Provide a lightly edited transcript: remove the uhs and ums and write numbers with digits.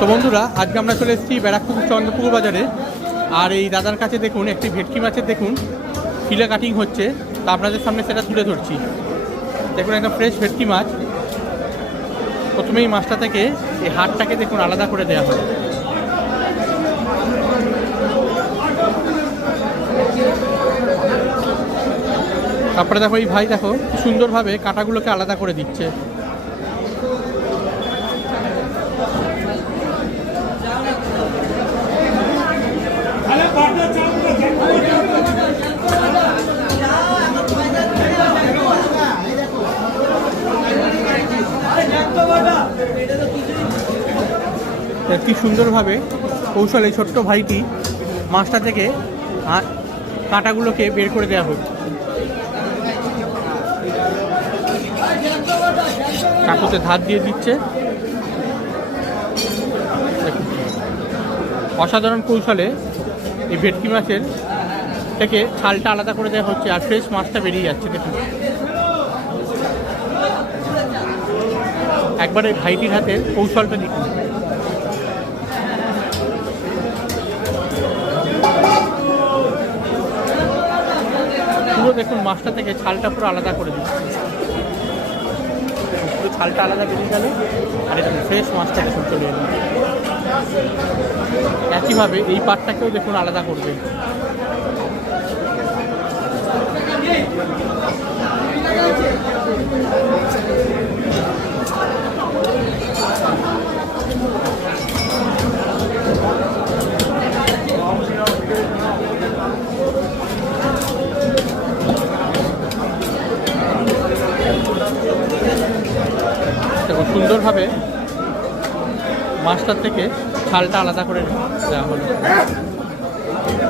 তো বন্ধুরা, আজকে আমরা চলে এসেছি ব্যারাকপুর চন্দ্রপুর বাজারে। আর এই দাদার কাছে দেখুন একটি ভেটকি মাছের দেখুন ফিলে কাটিং হচ্ছে, তা আপনাদের সামনে সেটা তুলে ধরছি। দেখুন একটা ফ্রেশ ভেটকি মাছ। প্রথমেই মাছটা থেকে এই হাড়টাকে দেখুন আলাদা করে দেওয়া হয়। তারপরে দেখো এই ভাই দেখো কি সুন্দরভাবে কাঁটাগুলোকে আলাদা করে দিচ্ছে। কি সুন্দরভাবে কৌশলে ছোট্ট ভাইটি মাছটা থেকে কাঁটাগুলোকে বের করে দেওয়া হচ্ছে। চাকুতে ধার দিয়ে দিচ্ছে। অসাধারণ কৌশলে এই ভেটকি মাছের থেকে ছালটা আলাদা করে দেওয়া হচ্ছে আর ফ্রেশ মাছটা বেরিয়ে যাচ্ছে। দেখুন একবারে ভাইটির হাতের কৌশলটা দেখুন। পুরো দেখুন মাছটা থেকে ছালটা পুরো আলাদা করে দিচ্ছে। পুরো ছালটা আলাদা বেরিয়ে গেল আর এটা ফ্রেশ মাছটা দেখুন চলে এলো। একইভাবে এই পাটটাকেও দেখুন আলাদা করবে। দেখুন সুন্দরভাবে মাছটার থেকে ছালটা আলাদা করে দেওয়া হলো।